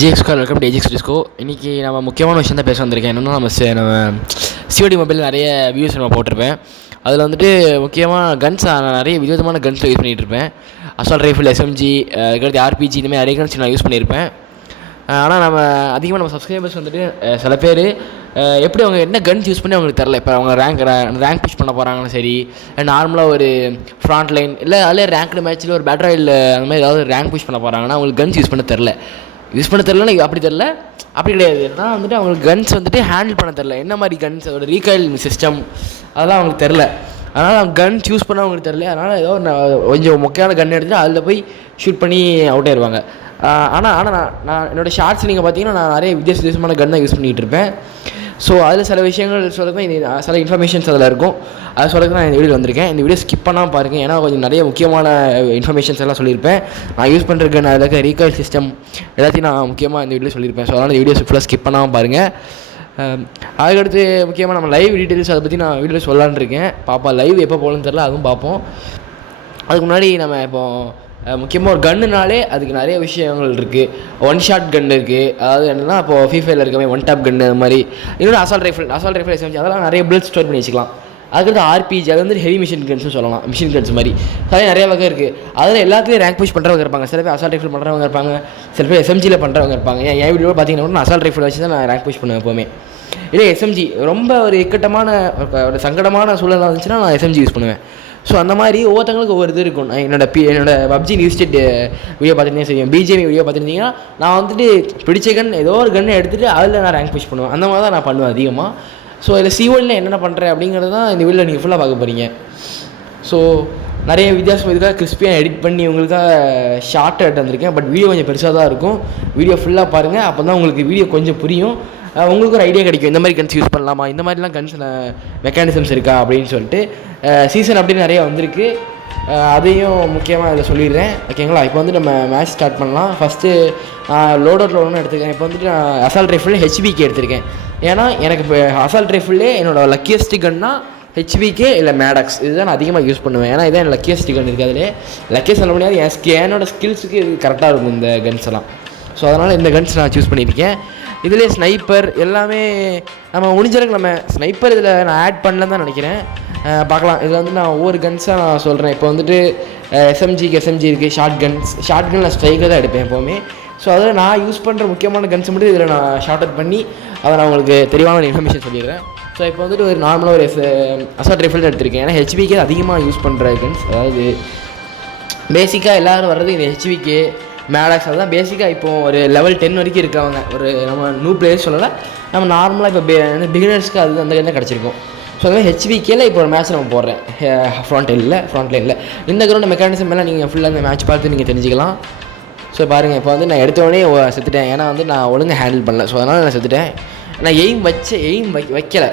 ஜிஎக்ஸ்கார் welcome to AGX disco. இன்றைக்கி நம்ம முக்கியமான விஷயம் தான் பேச வந்திருக்கேன். என்னென்னா நம்ம சிஓடி மொபைல் நிறைய வீடியோஸ் நம்ம போட்டிருப்பேன். அதில் வந்துட்டு முக்கியமாக கன்ஸ் நான் நிறைய விதமான கன்ஸ் யூஸ் பண்ணிகிட்ருப்பேன். அசால்ட் ரைஃபிள், எஸ்எம்ஜி, அதுக்கடுத்து ஆர்பிஜி, இந்தமாதிரி நிறைய கன்ஸ் நான் யூஸ் பண்ணியிருப்பேன். ஆனால் நம்ம அதிகமாக நம்ம சப்ஸ்கிரைபர்ஸ் வந்துட்டு சில பேர் எப்படி அவங்க என்ன கன்ஸ் யூஸ் பண்ணி அவங்களுக்கு தெரில. இப்போ அவங்க ரேங்க் புஷ் பண்ண போகிறாங்கன்னு சரி, நார்மலாக ஒரு ஃப்ரண்ட் லைன் இல்லை அதில் ரேங்க்டு மேட்ச்சில் ஒரு பேட்டர் ராயல் அந்த மாதிரி ஏதாவது ரேங்க் புஷ் பண்ண போகிறாங்கன்னா அவங்களுக்கு கன்ஸ் யூஸ் பண்ண தெரில. அப்படி தெரில, அப்படி கிடையாது. ஏன்னா வந்துட்டு அவங்களுக்கு கன்ஸ் வந்துட்டு ஹேண்டில் பண்ண தெரில. என்ன மாதிரி கன்ஸ், அதோட ரீகாயில் சிஸ்டம் அதெல்லாம் அவங்களுக்கு தெரில. அதனால் அவங்க கன்ஸ் யூஸ் பண்ண அவங்களுக்கு தெரில. அதனால் ஏதோ கொஞ்சம் முக்கியமான கன் எடுத்துகிட்டு அதில் போய் ஷூட் பண்ணி அவுட் ஆயிடுவாங்க. ஆனால் நான் என்னோடய ஷார்ட்ஸ் நீங்கள் பார்த்தீங்கன்னா நான் நிறைய வித்தியாசமான கன் தான் யூஸ் பண்ணிகிட்டு இருப்பேன். ஸோ அதில் சில விஷயங்கள் சொல்ல சில இன்ஃபர்மேஷன்ஸ் அதில் இருக்கும். அதை சொல்ல நான் இந்த வீடியோ வந்திருக்கேன். இந்த வீடியோ ஸ்கிப் பண்ணாமல் பாருங்கள். ஏன்னா கொஞ்சம் நிறைய முக்கியமான இன்ஃபர்மேஷன்ஸ் எல்லாம் சொல்லியிருப்பேன். நான் யூஸ் பண்ணுற கன், அதில் இருக்க ரீகாயில் சிஸ்டம் எல்லாத்தையும் நான் முக்கியமாக இந்த வீடியோ சொல்லியிருப்பேன். ஸோ அதனால் இந்த வீடியோ ஃபுல்லாக ஸ்கிப் பண்ணாமல் பாருங்கள். அதுக்கடுத்து முக்கியமாக நம்ம லைவ் டீட்டெயில்ஸ் அதை பற்றி நான் வீடியோ சொல்லலான்னு இருக்கேன். பாப்பா லைவ் எப்போ போகலன்னு தெரில, அதுவும் பார்ப்போம். அதுக்கு முன்னாடி நம்ம இப்போது முக்கியமாக ஒரு கன்னுனாலே அதுக்கு நிறைய விஷயங்கள் இருக்குது. ஒன் ஷாட் கன் இருக்குது. அதாவது என்னென்னா இப்போது ஃபீஃபைல இருக்கவே ஒன் டாப் கன்னு அது மாதிரி. இன்னொரு அசால்ட் ரைஃபிள் எஸ்எம்ஜி அதெல்லாம் நிறைய பில்ட் ஸ்டோர் பண்ணி வச்சுக்கலாம். அதுக்கடுத்து ஆர்பிஜி, அது வந்து ஹெவி மிஷின் கன்ஸ்னு சொல்லலாம். மிஷின் கன்ஸ் மாதிரி அதே நிறைய வகை இருக்குது. அதில் எல்லாத்துலேயும் ரேங்க் புஷ் பண்ணுறவங்க இருப்பாங்க. சில பேர் அசால்ட் ரைஃபிள் பண்ணுறவங்க இருப்பாங்க, சில பேர் எஸ்எம்ஜியில் பண்ணுறவங்க இருப்பாங்க. என் வீடியோ பார்த்தீங்கன்னா நான் அசால்ட் ரைஃபிள் வச்சு தான் நான் ரேங்க் புஷ் பண்ணுவேன் எப்போவுமே. இல்லை எஸ்எம்ஜி ரொம்ப ஒரு இக்கட்டமான ஒரு சங்கடமான சூழலாக இருந்துச்சுன்னா நான் எஸ்எம்ஜி யூஸ் பண்ணுவேன். ஸோ அந்த மாதிரி ஒவ்வொருத்தங்களுக்கு ஒவ்வொரு இது இருக்கும். என்னோட பப்ஜி நியூஸ் வீடியோ பார்த்துட்டே செய்வேன். பிஜேபி வீடியோ பார்த்துருந்தீங்கன்னா நான் வந்துட்டு பிடிச்ச கன் ஏதோ ஒரு கன்னை எடுத்துகிட்டு அதில் நான் ரேங்க் புஷ் பண்ணுவேன். அந்த மாதிரி தான் நான் பண்ணுவேன் அதிகமாக. ஸோ இதில் சிஓடியில் என்னென்ன பண்ணுறேன் அப்படிங்கிறது தான் இந்த வீடியோவில் நீங்கள் ஃபுல்லாக பார்க்க போகிறீங்க. ஸோ நிறைய வித்தியாசம் இதுக்காக கிறிஸ்பியாக எடிட் பண்ணி உங்களுக்காக ஷார்ட் எடுத்து வந்திருக்கேன். பட் வீடியோ கொஞ்சம் பெருசாக தான் இருக்கும். வீடியோ ஃபுல்லாக பாருங்கள். அப்போ தான் உங்களுக்கு வீடியோ கொஞ்சம் புரியும். உங்களுக்கு ஒரு ஐடியா கிடைக்கும். இந்த மாதிரி கன்ஸ் யூஸ் பண்ணலாமா, இந்த மாதிரிலாம் கன்ஸில் மெக்கானிசம்ஸ் இருக்கா அப்படின்னு சொல்லிட்டு. சீசன் அப்படின்னு நிறையா வந்திருக்கு. அதையும் முக்கியமாக இதில் சொல்லிடுறேன். ஓகேங்களா? இப்போ வந்து நம்ம மேட்ச் ஸ்டார்ட் பண்ணலாம். ஃபஸ்ட்டு லோடர் ஒன்று எடுத்துருக்கேன். இப்போ வந்துட்டு நான் அசால்ட் ரைஃபிள் ஹெச்பிக்கு எடுத்திருக்கேன். ஏன்னா எனக்கு இப்போ அசால்ட் ரைஃபிள்லே என்னோடய லக்கியஸ்ட் கன்னா ஹெச்பிகே இல்லை மேடாக்ஸ் இதுதான் நான் அதிகமாக யூஸ் பண்ணுவேன். ஏன்னா இதான் லக்கியஸ்ட் கன் இருக்குது. அதிலே லக்கியஸ்ட் சொல்ல முடியாது, என்னோடய ஸ்கில்ஸுக்கு இது கரெக்டாக இருக்கும் இந்த கன்ஸ் எல்லாம். ஸோ அதனால் இந்த கன்ஸ் நான் சூஸ் பண்ணியிருக்கேன். இதிலே ஸ்னைப்பர் எல்லாமே நம்ம முடிஞ்சளவுக்கு நம்ம ஸ்னைப்பர் இதில் நான் ஆட் பண்ணலன்னு தான் நினைக்கிறேன். பார்க்கலாம். இதில் வந்து நான் ஒவ்வொரு கன்ஸாக நான் சொல்கிறேன். இப்போ வந்துட்டு எஸ்எம்ஜி இருக்குது. ஷார்ட் கன் நான் ஸ்ட்ரைக்கர் தான் எடுப்பேன் எப்போவுமே. ஸோ அதில் நான் யூஸ் பண்ணுற முக்கியமான கன்ஸ் மட்டும் இதில் நான் ஷார்ட் அவுட் பண்ணி அதை நான் உங்களுக்கு தெளிவான இன்ஃபர்மேஷன் சொல்லிடுறேன். ஸோ இப்போ வந்துட்டு ஒரு நார்மலாக ஒரு அசால்ட் ரைஃபிள் எடுத்திருக்கேன். ஏன்னா ஹெச்பிக்கே அதிகமாக யூஸ் பண்ணுற கன்ஸ். அதாவது பேசிக்காக எல்லோரும் வர்றது இந்த ஹெச்பிக்கே மேடாக்ஸ் அதுதான் பேசிக்காக. இப்போது ஒரு லெவல் 10 வரைக்கும் இருக்கவங்க, ஒரு நம்ம நியூ பிளேயர்ஸ் சொல்லலை, நம்ம நார்மலாக இப்போ பிகினர்ஸ்க்கு அது அந்த கன் தான் கிடச்சிருக்கும். ஸோ அதுமாதிரி ஹெச்பிக்கேல இப்போ ஒரு மேட்ச் நம்ம போடுறேன். ஃப்ரண்ட் லைனில் இந்த கிரௌண்ட் மெக்கானிசம் எல்லாம் நீங்கள் ஃபுல்லாக இந்த மேட்ச் பார்த்து நீங்கள் தெரிஞ்சுக்கலாம். ஸோ பாருங்கள், இப்போ வந்து நான் எடுத்தோடனே செத்துட்டேன். ஏன்னா வந்து நான் ஒழுங்காக ஹேண்டில் பண்ணல. ஸோ அதனால் நான் செத்துட்டேன். நான் எய்ம் வைக்கலை.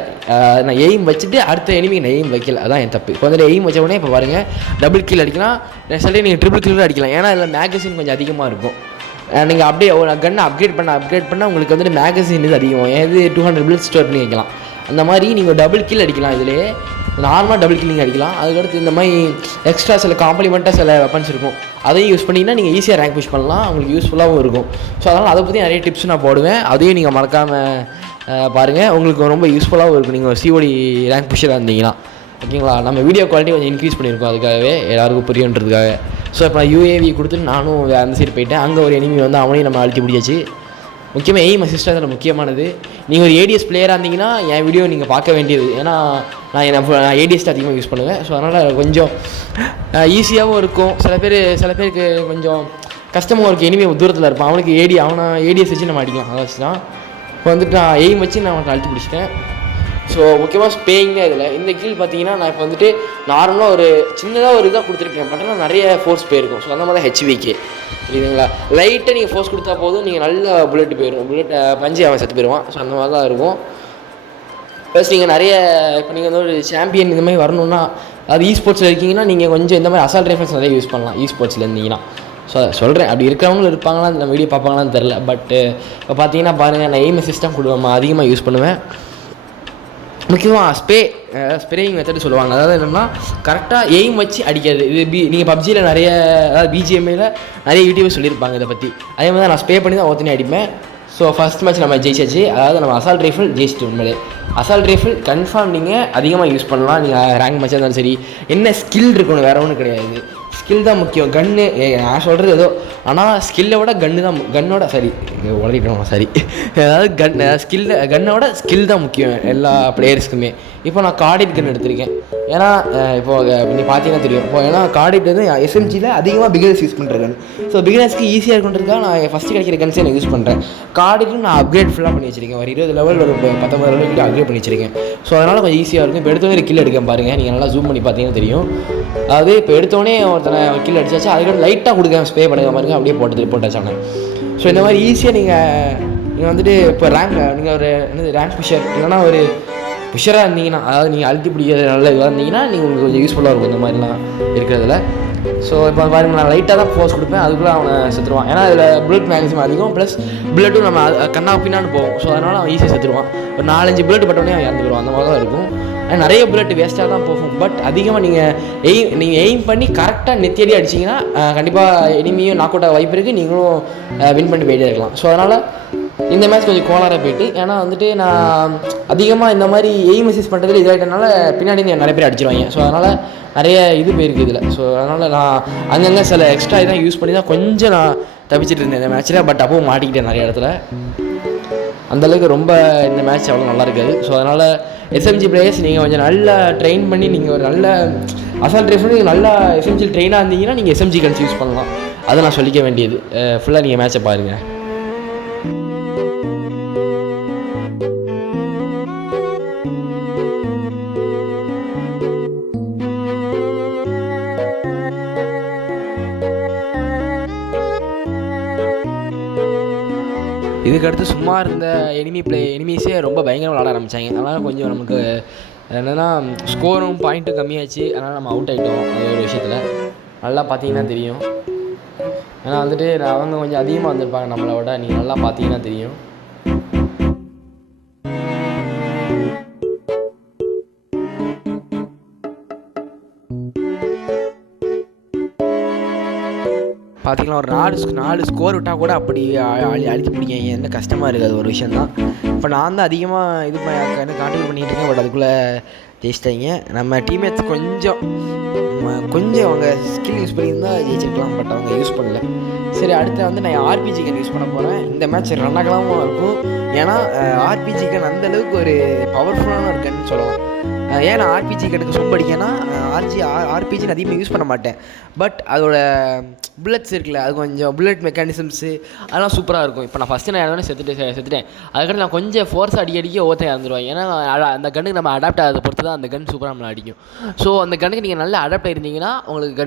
நான் எய்ம் வச்சுட்டு அடுத்த எனிமிக்கு நான் எய்ம் வைக்கல. அதான் என் தப்பு. இப்போ வந்துட்டு எய்ம் வச்ச உடனே இப்போ பாருங்கள் டபுள் கீழ் அடிக்கலாம். நெக்ஸ்ட் நீங்கள் ட்ரிபிள் கீழ் அடிக்கலாம். ஏன்னா இதில் மேகசின் கொஞ்சம் அதிகமாக இருக்கும். நீங்கள் அப்படியே ஒரு கன்னை அப்கிரேட் பண்ணால் உங்களுக்கு வந்துட்டு மேகசின் இது அதிகமாகும். ஏது 200 பில்ஸ் ஸ்டோர் பண்ணி வைக்கலாம். அந்த மாதிரி நீங்கள் டபுள் கீழ் அடிக்கலாம். இதிலே நார்மலாக டபுள் கில்லிங் அடிக்கலாம். அதுக்கடுத்து இந்த மாதிரி எக்ஸ்ட்ரா சில காம்ப்ளிமெண்ட்டாக சில வெப்பன்ஸ் இருக்கும். அதையும் யூஸ் பண்ணிங்கன்னா நீங்கள் ஈஸியாக ரேங்க் புஷ் பண்ணலாம். உங்களுக்கு யூஸ்ஃபுல்லாகவும் இருக்கும். ஸோ அதனால் அதை பற்றி நிறைய டிப்ஸ் நான் போடுவேன். அதையும் நீங்கள் மறக்காமல் பாருங்கள். உங்களுக்கு ரொம்ப யூஸ்ஃபுல்லாகவும் இருக்கும் நீங்கள் சிஓடி ரேங்க் புஷ்ஷராக இருந்தீங்கன்னா. ஓகேங்களா? நம்ம வீடியோ குவாலிட்டி கொஞ்சம் இன்க்ரீஸ் பண்ணியிருக்கோம். அதுக்காகவே எல்லாருக்கும் புரியுன்றதுக்காக. ஸோ இப்போ நான் யூஏவி கொடுத்துட்டு நானும் அந்த சைடு போயிட்டேன். அங்கே ஒரு எனிமி வந்து அவனையும் நம்ம அழுத்தி பிடிச்சி. முக்கியமாக எய்ம் அசிஸ்ட் அதில் முக்கியமானது. நீங்கள் ஒரு ஏடிஎஸ் பிளேயராக இருந்தீங்கன்னா என் வீடியோ நீங்கள் பார்க்க வேண்டியது. ஏன்னா நான் ஏடிஎஸ் அதிகமாக யூஸ் பண்ணுவேன். ஸோ அதனால் கொஞ்சம் ஈஸியாகவும் இருக்கும். சில பேருக்கு கொஞ்சம் கஷ்டமாக இருக்குது. எனிமே தூரத்தில் இருப்பான், அவனுக்கு அவனை ஏடிஎஸ் வச்சு நம்ம அடிக்கலாம். அதை வச்சு தான் இப்போ வந்துட்டு நான் எய்ம் வச்சு நான் அவனை அழுத்தி பிடிச்சிட்டேன். ஸோ முக்கியமாக ஸ்பேயிங் தான் இதில். இந்த கீழ் பார்த்தீங்கன்னா நான் இப்போ வந்துட்டு நார்மலாக ஒரு சின்னதாக ஒரு இதாக கொடுத்துருக்கேன். பட் ஆனால் நிறைய ஃபோர்ஸ் போயிருக்கும். ஸோ அந்த மாதிரி தான் ஹெச்விக்கு புரியுதுங்களா? லைட்டாக நீங்கள் ஃபோர்ஸ் கொடுத்தா போதும், நீங்கள் நல்ல புல்லெட் போயிடும். புல்லெட் பஞ்சு அவன் செத்து போயிடுவான். ஸோ அந்த மாதிரி தான் இருக்கும். ப்ளஸ் நீங்கள் நிறைய இப்போ நீங்கள் வந்து ஒரு சாம்பியன் இந்த மாதிரி வரணுன்னா, அது ஸ்போர்ட்ஸில் இருக்கீங்கன்னா நீங்கள் கொஞ்சம் இந்த மாதிரி அசால்ட் ரைஃபிள்ஸ் நிறைய யூஸ் பண்ணலாம். ஸ்போர்ட்ஸில் இருந்தீங்கன்னா. ஸோ சொல்கிறேன், அப்படி இருக்கிறவங்களும் இருப்பாங்களா, இந்த வீடியோ பார்ப்பாங்களான்னு தெரில. பட் இப்போ பார்த்தீங்கன்னா பாருங்கள், நான் எய்ம் சிஸ்டம் அதிகமாக யூஸ் பண்ணுவேன். முக்கியமாக ஸ்ப்ரேயிங் மெத்தட் சொல்லுவாங்க. அதாவது என்னென்னா கரெக்டாக எய்ம் வச்சு அடிக்கிறது. இது நீங்கள் பப்ஜியில் நிறைய, அதாவது பிஜிஎம்ஐயில் நிறைய யூடியூபர் சொல்லியிருப்பாங்க இதை பற்றி. அதே மாதிரி தான் நான் ஸ்ப்ரே பண்ணி தான் ஒருத்தனே அடிப்பேன். ஸோ ஃபஸ்ட் மேட்ச் நம்ம ஜெயிச்சாச்சு. அதாவது நம்ம அசால்ட் ரைஃபிள் ஜெயிச்சிட்டு உண்மையிலே. அசால்ட் ரைஃபிள் கன்ஃபார்ம் நீங்கள் அதிகமாக யூஸ் பண்ணலாம். நீங்கள் ரேங்க் மேட்சாக இருந்தாலும் சரி. என்ன ஸ்கில் இருக்கணும், வேறு ஒன்றும் கிடையாது. ஸ்கில் தான் முக்கியம். கன்று நான் சொல்கிறது ஏதோ, ஆனால் ஸ்கில்லை விட கன்று தான், கன்னோட சரி உளறிட்டோம் சரி, அதாவது கன்னோட ஸ்கில் தான் முக்கியம் எல்லா பிளேயர்ஸ்க்குமே. இப்போ நான் கார்டிட் கன் எடுத்திருக்கேன். ஏன்னா இப்போது நீ பார்த்தீங்கன்னா தெரியும். இப்போ ஏன்னா கார்டிட் வந்து எஸ்எம்ஜியில் அதிகமாக பிகினர்ஸ் யூஸ் பண்ணுற கன். ஸோ பிகினர்ஸ்க்கு ஈஸியாக இருக்குன்றதுக்காக நான் ஃபஸ்ட்டு கிடைக்கிற கன்ஸே நான் யூஸ் பண்ணுறேன். கார்டிட்டும் நான் அப்கிரேட் ஃபுல்லாக பண்ணி வச்சிருக்கேன். ஒரு 20 லெவல், ஒரு 19 லெவல் கிட்ட அப்கிரேட் பண்ணி வச்சிருக்கேன். ஸோ அதனால் கொஞ்சம் ஈஸியாக இருக்கும். இப்போ எடுத்தோடனே கில் எடுக்க பாருங்கள், நீங்கள் நல்லா ஜூம் பண்ணி பார்த்தீங்கன்னா தெரியும். அதாவது இப்போ எடுத்தோடனே ஒருத்தனை கில் அடிச்சாச்சு, அதுக்கு லைட்டாக கொடுக்க ஸ்ப்ரே பண்ணுங்க பாருங்கள், அப்படியே போட்டாச்சானே. ஸோ இந்த மாதிரி ஈஸியாக நீங்கள் வந்துட்டு இப்போ நீங்கள் ஒரு ரேங்க் புஷர் இல்லைனா ஒரு புஷராக இருந்தீங்கன்னா, அதாவது நீங்கள் அழுத்தி பிடிக்கிறது நல்ல இதாக இருந்தீங்கன்னா நீங்கள் உங்களுக்கு கொஞ்சம் யூஸ்ஃபுல்லாக இருக்கும் இந்த மாதிரிலாம் இருக்கிறதுல. ஸோ இப்போ பாருங்கள், நான் லைட்டாக தான் ஃபோர்ஸ் கொடுப்பேன், அதுக்குள்ளே அவனை செத்துருவான். ஏன்னா அதில் புல்லட் மேக்ஸிமம் அதிகம், ப்ளஸ் புல்லட்டும் நம்ம கண்ணா பின்னான்னு போவோம். ஸோ அதனால் அவன் ஈஸியாக செத்துருவான். ஒரு 4-5 புல்லட் பட்டோடனே அவன் இறந்து போயிடுவான். அந்த மாதிரி தான் இருக்கும். நிறைய புல்லட் வேஸ்ட்டாக தான் போகும். பட் அதிகமாக நீங்கள் எய்ம் பண்ணி கரெக்டாக நெத்தியடி அடிச்சிங்கன்னா கண்டிப்பாக எனிமியும் நாக் அவுட் ஆக வாய்ப்பு இருக்குது, நீங்களும் வின் பண்ணி போயிட்டே இருக்கலாம். ஸோ அதனால் இந்த மேட்ச் கொஞ்சம் கோளாராக போயிட்டு, ஏன்னா வந்துட்டு நான் அதிகமாக இந்த மாதிரி எய்ம் அசிஸ்ட் பண்ணுறதுல இதாகிட்டனால பின்னாடி நிறைய பேர் அடிச்சிருவாங்க. ஸோ அதனால் நிறைய இது போயிருக்கு இதில். ஸோ அதனால் நான் அங்கங்கே சில எக்ஸ்ட்ரா இதான் யூஸ் பண்ணி தான் கொஞ்சம் நான் தப்பிச்சிட்டு இருந்தேன் இந்த மேட்ச்சில். பட் அப்பவும் மாட்டிக்கிட்டேன் நிறைய இடத்துல. அந்தளவுக்கு ரொம்ப இந்த மேட்ச் அவ்வளோ நல்லா இருக்காது. ஸோ அதனால் எஸ்எம்ஜி பிளேயர்ஸ் நீங்கள் கொஞ்சம் நல்லா ட்ரெயின் பண்ணி, நீங்கள் ஒரு நல்ல அசால்ட் ரைஃபிள் நீங்கள் நல்லா எஸ்எம்ஜி ட்ரெயினாக இருந்தீங்கன்னா நீங்கள் எஸ்எம்ஜி கன்ஸ் யூஸ் பண்ணலாம். அதை நான் சொல்லிக்க வேண்டியது. ஃபுல்லாக நீங்கள் மேட்சை பாருங்கள். இதுக்கடுத்து சும்மா இருந்த எனிமீஸே ரொம்ப பயங்கரமாக விளாட ஆரம்பித்தாங்க. அதனால் கொஞ்சம் நமக்கு என்னென்னா ஸ்கோரும் பாயிண்ட்டும் கம்மியாச்சு. அதனால் நம்ம அவுட் ஆகிட்டோம். அது ஒரு விஷயத்தில் நல்லா பார்த்தீங்கன்னா தெரியும். ஏன்னா வந்துட்டு அவங்க கொஞ்சம் அதிகமாக வந்திருப்பாங்க நம்மளை விட. நீங்கள் நல்லா பார்த்தீங்கன்னா தெரியும். பார்த்திங்கன்னா ஒரு 4 ஸ்கோர் விட்டால் கூட அப்படி அழித்து பிடிக்காங்க. என்ன கஷ்டமாக இருக்குது, அது ஒரு விஷயந்தான். இப்போ நான் தான் அதிகமாக இது என்ன கான்ட்ரிபியூட் பண்ணிகிட்டு இருக்கேன். பட் அதுக்குள்ளே ஜெயிச்சிட்டாங்க. நம்ம டீம்மேட்ஸ் கொஞ்சம் அவங்க ஸ்கில் யூஸ் பண்ணியிருந்தால் ஜெயிச்சிருக்கலாம். பட் அவங்க யூஸ் பண்ணல. சரி, அடுத்து வந்து நான் ஆர்பிஜி கன் யூஸ் பண்ண போகிறேன். இந்த மேட்ச் ரன்னகலாகவும் இருக்கும். ஏன்னா ஆர்பிஜி கன் அந்தளவுக்கு ஒரு பவர்ஃபுல்லான ஒரு கன்னு சொல்லலாம். ஏன் நான் ஆர்பிஜி கனுக்கு சொம்படிக்கேன்னா ஆர்பிஜின்னு அதிகமாக யூஸ் பண்ண மாட்டேன். பட் அதோட புல்லட்ஸ் இருக்குல்ல, அது கொஞ்சம் புல்லட் மெக்கானிசம்ஸு அதெல்லாம் சூப்பராக இருக்கும். இப்போ நான் ஃபஸ்ட்டு நான் இறந்தோடனே செத்துட்டேன். அதுக்கடுத்து நான் கொஞ்சம் ஃபோர்ஸ் அடிக்க ஒவ்வொருத்தன் இறந்துருவேன். ஏன்னா அந்த கன்னுக்கு நம்ம அடாப்ட் ஆகிறத பொறுத்து தான் அந்த கன் சூப்பராக நம்மளை அடிக்கும். ஸோ அந்த கன்னுக்கு நீங்கள் நல்லா அடாப்ட் ஆகிருந்தீங்கன்னா உங்களுக்கு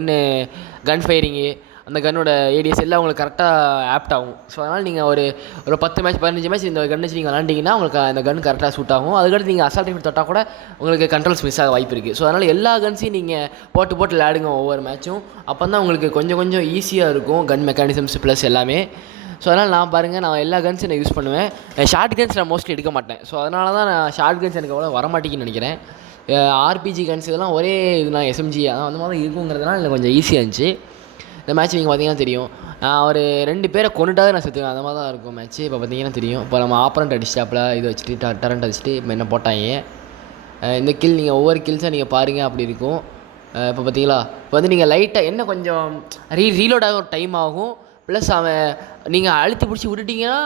கன் ஃபயரிங்கு, அந்த கன்னோட ஏடிஎஸ் எல்லாம் உங்களுக்கு கரெக்டாக ஆப்ட் ஆகும். ஸோ அதனால் நீங்கள் ஒரு 10 மேட்ச் 15 மேட்ச் இந்த கன் வச்சு நீங்கள் விளாண்டிங்கன்னா உங்களுக்கு அந்த கன் கரெக்டாக சூட் ஆகும். அதுக்கடுத்து நீங்கள் அசால்ட் ரைஃபிள் தொட்டால் கூட உங்களுக்கு கண்ட்ரோல்ஸ் மிஸ் ஆக வாய்ப்பு இருக்குது. ஸோ அதனால் எல்லா கன்ஸையும் நீங்கள் போட்டு விளையாடுங்க ஒவ்வொரு மேட்சும். அப்போ தான் உங்களுக்கு கொஞ்சம் ஈஸியாக இருக்கும் கன் மெக்கானிசம்ஸ் ப்ளஸ் எல்லாமே. ஸோ அதனால் நான் பாருங்கள், நான் எல்லா கன்ஸும் நான் யூஸ் பண்ணுவேன். ஷார்ட் கன்ஸ் நான் மோஸ்ட்லி எடுக்க மாட்டேன். ஸோ அதனால தான் நான் ஷார்ட் கன்ஸ் எனக்கு அவ்வளோ வரமாட்டேங்குன்னு நினைக்கிறேன். ஆர்பிஜி கன்ஸ் இதெல்லாம் ஒரே இதுலாம் எஸ்எம்ஜி அந்த மாதிரி இருக்குங்கிறதுனால எனக்கு கொஞ்சம் ஈஸியாக இருந்துச்சு. இந்த மேட்ச் நீங்கள் பார்த்தீங்கன்னா தெரியும். நான் ஒரு 2 பேரை கொண்டுட்டாவது நான் செத்துவேன். அந்த மாதிரி தான் இருக்கும் மேட்ச்சு. இப்போ பார்த்தீங்கன்னா தெரியும். இப்போ நம்ம ஆப்பரண்ட் அடிச்சிட்டாப்பில் இது வச்சுட்டு டரண்ட் அடிச்சுட்டு இப்போ என்ன போட்டாங்க. இந்த கில் நீங்கள் ஒவ்வொரு கில்ஸாக நீங்கள் பாருங்கள், அப்படி இருக்கும். இப்போ பார்த்தீங்களா, இப்போ வந்து நீங்கள் லைட்டாக என்ன கொஞ்சம் ரீலோட் ஆக ஒரு டைம் ஆகும். ப்ளஸ் நீங்கள் அழுத்தி பிடிச்சி விட்டுட்டிங்கன்னா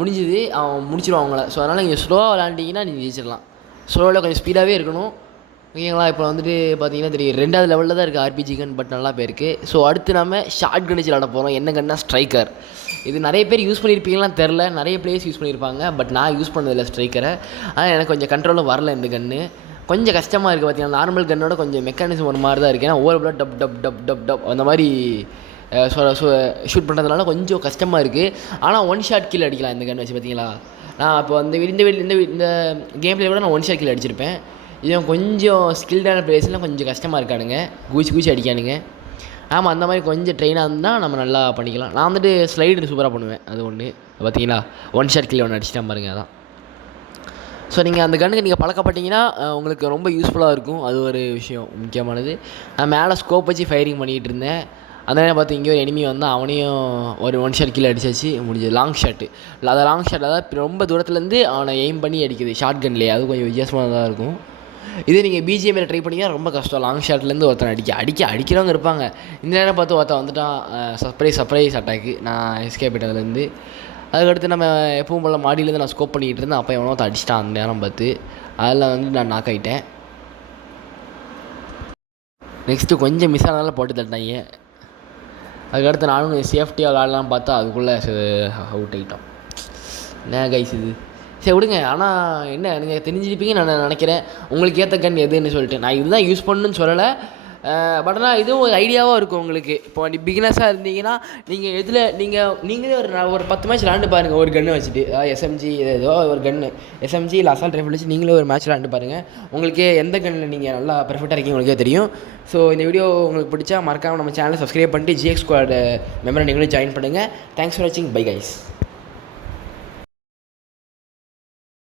முடிஞ்சுது, அவன் முடிச்சிடுவான் அவங்கள. ஸோ அதனால் நீங்கள் ஸ்லோவாக விளாண்டிங்கன்னா நீங்கள் ஜெயிச்சிடலாம். ஸ்லோவில் கொஞ்சம் ஸ்பீடாகவே இருக்கணும். ஓகேங்களா. இப்போ வந்துட்டு பார்த்தீங்கன்னா தெரியும் 2வது லெவலில் தான் இருக்குது ஆர்பிஜி கன். பட் நல்லா போயிருக்கு. ஸோ அடுத்து நம்ம ஷார்ட் கன் வச்சு விளாட போகிறோம். என்ன கன்னா ஸ்ட்ரைக்கர். இது நிறைய பேர் யூஸ் பண்ணியிருப்பீங்களான்னு தெரில, நிறைய பிளேயர்ஸ் யூஸ் பண்ணியிருப்பாங்க. பட் நான் யூஸ் பண்ணதில்லை ஸ்ட்ரைக்கரை. ஆனால் எனக்கு கொஞ்சம் கண்ட்ரோலும் வரல இந்த கன்று. கொஞ்சம் கஷ்டமாக இருக்குது. பார்த்தீங்கன்னா நார்மல் கன்னோட கொஞ்சம் மெக்கானிசம் ஒரு மாதிரி தான் இருக்குது. ஏன்னா ஒவ்வொரு டப் டப் டப் டப் டப் அந்த மாதிரி ஷூட் பண்ணுறதுனால கொஞ்சம் கஷ்டமாக இருக்குது. ஆனால் 1 ஷாட் கில் அடிக்கலாம் இந்த கன் வச்சு. பார்த்தீங்களா, நான் இப்போ இந்த கேம் பிளே கூட நான் 1 ஷாட் கில் அடிச்சிருப்பேன். இதுவும் கொஞ்சம் ஸ்கில்டான பிளேஸ்லாம் கொஞ்சம் கஷ்டமாக இருக்கானுங்க, கூச்சி அடிக்கானுங்க. ஆமாம், அந்த மாதிரி கொஞ்சம் ட்ரெயினாக இருந்தால் நம்ம நல்லா பண்ணிக்கலாம். நான் வந்துட்டு ஸ்லைடு சூப்பராக பண்ணுவேன். அது ஒன்று பார்த்தீங்களா, 1 ஷாட் கில் ஒன்று அடிச்சிட்டேன் பாருங்கள். அதான் ஸோ நீங்கள் அந்த கன்னுக்கு நீங்கள் பழக்கப்பட்டீங்கன்னா உங்களுக்கு ரொம்ப யூஸ்ஃபுல்லாக இருக்கும். அது ஒரு விஷயம் முக்கியமானது. நான் மேலே ஸ்கோப் வச்சு ஃபயரிங் பண்ணிகிட்டு இருந்தேன். அந்த நேரம் பார்த்து இங்கே ஒரு எனிமி வந்தால் அவனையும் ஒரு ஒன் ஷாட் கீழே அடிச்சாச்சு, முடிஞ்சது. லாங் ஷாட்டு அதை லாங் ஷாட் அதாவது ரொம்ப தூரத்துலேருந்து அவனை எய்ம் பண்ணி அடிக்குது ஷார்ட் கன்லேயே. அது கொஞ்சம் வித்தியாசமானதாக இருக்கும். இதே நீங்கள் பிஜிஎம்மில் ட்ரை பண்ணிங்கன்னா ரொம்ப கஷ்டம். லாங் ஷாட்லேருந்து ஒருத்தனை அடிக்கிறவங்க இருப்பாங்க. இந்த நேரம் பார்த்து ஒருத்தன் வந்துட்டான், சர்ப்ரைஸ் அட்டாக்கு. நான் எஸ்கேப் ஆகிட்டதுலேருந்து. அதுக்கடுத்து நம்ம எப்பவும் போல் மாடியிலேருந்து நான் ஸ்கோப் பண்ணிக்கிட்டு இருந்தேன். அப்போ எவனோ ஒருத்தன் அடிச்சிட்டான் அந்த நேரம் பார்த்து. அதில் நான் நாக் ஆகிட்டேன். நெக்ஸ்ட்டு கொஞ்சம் மிஸ் ஆனதால போட்டு தட்டாங்க. அதுக்கடுத்து நானும் சேஃப்டியாக விளாட்லாம் பார்த்தா அதுக்குள்ளே அவுட் ஆகிட்டோம். என்ன கைஸ் இது? சரி விடுங்க. ஆனால் என்ன நீங்கள் தெரிஞ்சிருப்பீங்கன்னு நான் நினைக்கிறேன் உங்களுக்கு ஏற்ற கன் எதுன்னு சொல்லிட்டு. நான் இதுதான் யூஸ் பண்ணணுன்னு சொல்லலை. பட் ஆனால் இதுவும் ஒரு ஐடியாவாக இருக்கும் உங்களுக்கு. இப்போ பிகினர்ஸாக இருந்தீங்கன்னா நீங்கள் எதில் நீங்களே ஒரு 10 மேட்ச் விளாண்டு பாருங்கள் ஒரு கன்று வச்சுட்டு. அதாவது எஸ்எம்ஜி ஏதோ ஒரு கன்று எஸ்எம்ஜி இல்லை அசால்ட் ரைஃபிள் வச்சு நீங்களே ஒரு மேட்ச் விளாண்டு பாருங்கள். உங்களுக்கே எந்த கன்னில் நீங்கள் நல்லா பெர்ஃபெக்டாக இருக்கீங்க உங்களுக்கே தெரியும். ஸோ இந்த வீடியோ உங்களுக்கு பிடிச்சா மறக்காமல் நம்ம சேனலை சப்ஸ்கிரைப் பண்ணிட்டு ஜிஎக்ஸ் ஸ்குவாட் மெம்பரை நீங்களும் ஜாயின் பண்ணுங்கள். தேங்க்ஸ் ஃபார் வாட்சிங். Bye guys.